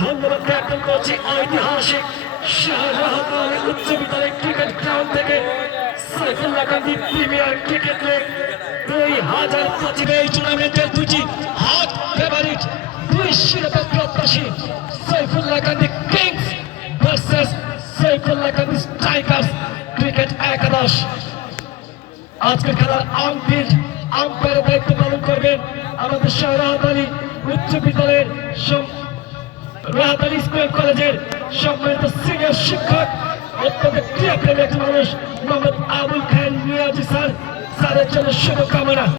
ধন্যবাদ জ্ঞাপন করছি ঐতিহাসিক শাহজাহান উচ্চ বিদ্যালয় ক্রিকেট গ্রাউন্ড থেকে সাইফুল্লাহ গান্ধী প্রিমিয়ার ক্রিকেট হাজার পঁচিশ এই টুর্নামেন্টের দুটি হট ফেভারিট দুই শিরোপা প্রত্যাশী Saifullah Gandhi kings versus Saifullah Gandhi strikers cricket একাদশ। আজকের খেলার দায়িত্ব পালন করবেন আমাদের উচ্চ বিদ্যালয়ের রাহাত স্কুল কলেজের সম্মানিত সিনিয়র শিক্ষক, অত্যন্ত একজন মানুষ, মোহাম্মদ আবুল খান মিয়াজি স্যার। স্যারের জন্য শুভকামনা।